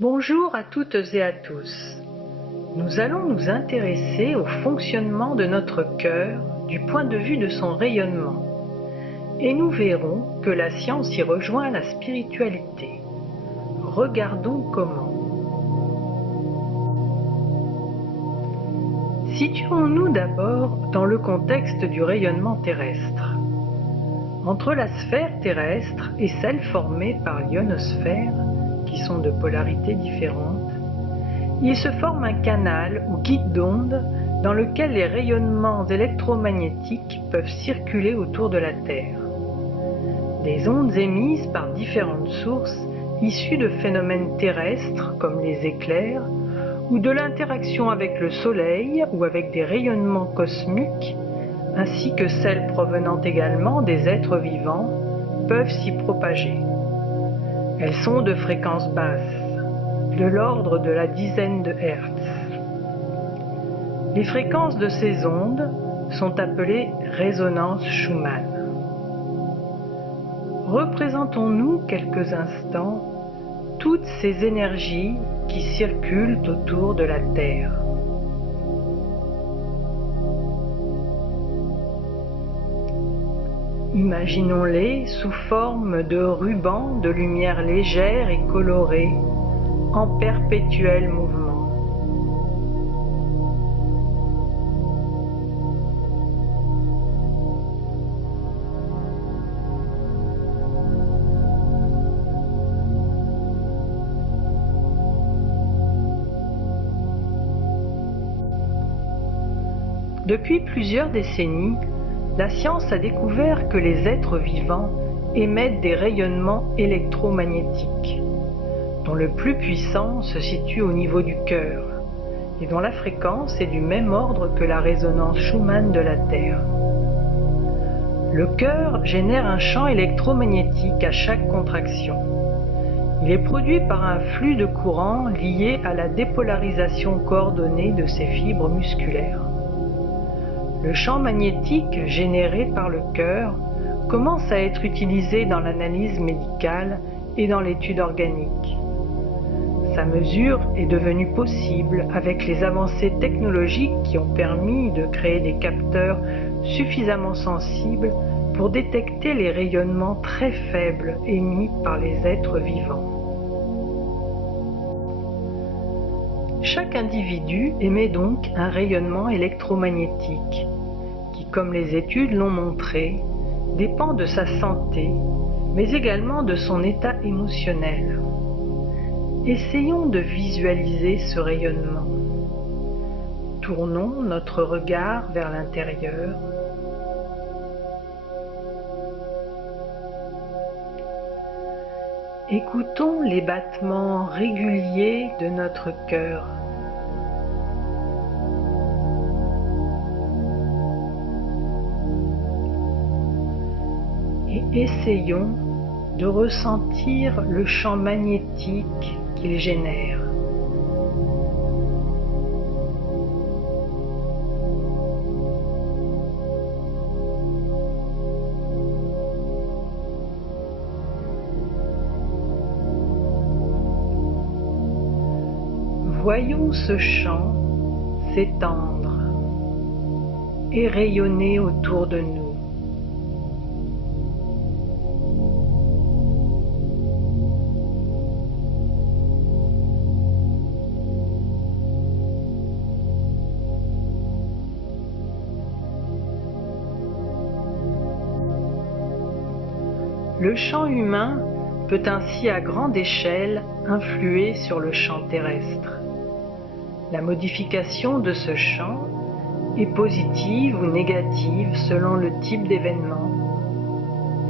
Bonjour à toutes et à tous. Nous allons nous intéresser au fonctionnement de notre cœur du point de vue de son rayonnement. Et nous verrons que la science y rejoint la spiritualité. Regardons comment. Situons-nous d'abord dans le contexte du rayonnement terrestre. Entre la sphère terrestre et celle formée par l'ionosphère, qui sont de polarités différentes, il se forme un canal ou guide d'ondes dans lequel les rayonnements électromagnétiques peuvent circuler autour de la Terre. Des ondes émises par différentes sources issues de phénomènes terrestres comme les éclairs ou de l'interaction avec le Soleil ou avec des rayonnements cosmiques, ainsi que celles provenant également des êtres vivants, peuvent s'y propager. Elles sont de fréquence basse, de l'ordre de la dizaine de Hertz. Les fréquences de ces ondes sont appelées résonances Schumann. Représentons-nous quelques instants toutes ces énergies qui circulent autour de la Terre. Imaginons-les sous forme de rubans de lumière légère et colorée, en perpétuel mouvement. Depuis plusieurs décennies, la science a découvert que les êtres vivants émettent des rayonnements électromagnétiques, dont le plus puissant se situe au niveau du cœur, et dont la fréquence est du même ordre que la résonance Schumann de la Terre. Le cœur génère un champ électromagnétique à chaque contraction. Il est produit par un flux de courant lié à la dépolarisation coordonnée de ses fibres musculaires. Le champ magnétique généré par le cœur commence à être utilisé dans l'analyse médicale et dans l'étude organique. Sa mesure est devenue possible avec les avancées technologiques qui ont permis de créer des capteurs suffisamment sensibles pour détecter les rayonnements très faibles émis par les êtres vivants. Chaque individu émet donc un rayonnement électromagnétique qui, comme les études l'ont montré, dépend de sa santé, mais également de son état émotionnel. Essayons de visualiser ce rayonnement. Tournons notre regard vers l'intérieur. Écoutons les battements réguliers de notre cœur. Et essayons de ressentir le champ magnétique qu'il génère. Voyons ce champ s'étendre et rayonner autour de nous. Le champ humain peut ainsi à grande échelle influer sur le champ terrestre. La modification de ce champ est positive ou négative selon le type d'événement.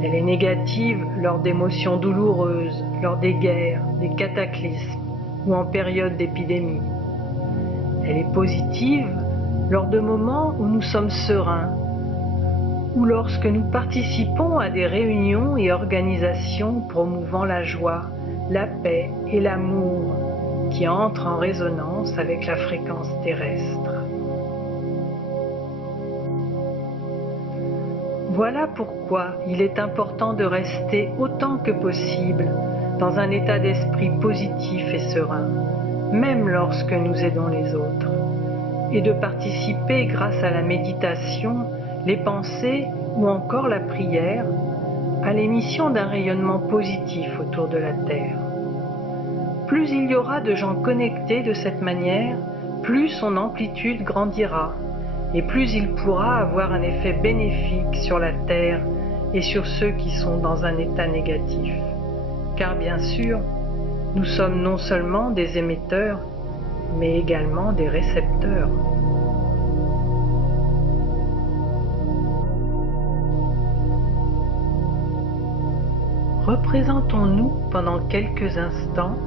Elle est négative lors d'émotions douloureuses, lors des guerres, des cataclysmes ou en période d'épidémie. Elle est positive lors de moments où nous sommes sereins ou lorsque nous participons à des réunions et organisations promouvant la joie, la paix et l'amour qui entrent en résonance avec la fréquence terrestre. Voilà pourquoi il est important de rester autant que possible dans un état d'esprit positif et serein, même lorsque nous aidons les autres, et de participer grâce à la méditation, les pensées ou encore la prière à l'émission d'un rayonnement positif autour de la Terre. Plus il y aura de gens connectés de cette manière, plus son amplitude grandira et plus il pourra avoir un effet bénéfique sur la Terre et sur ceux qui sont dans un état négatif. Car bien sûr, nous sommes non seulement des émetteurs, mais également des récepteurs. Représentons-nous pendant quelques instants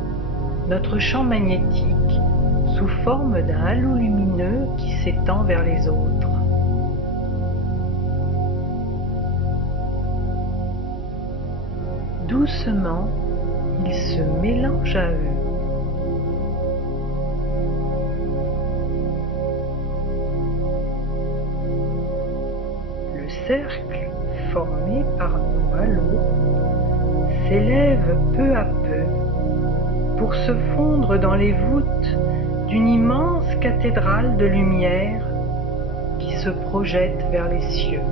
notre champ magnétique sous forme d'un halo lumineux qui s'étend vers les autres. Doucement, il se mélange à eux. Le cercle formé par nos halos s'élève peu à peu pour se fondre dans les voûtes d'une immense cathédrale de lumière qui se projette vers les cieux.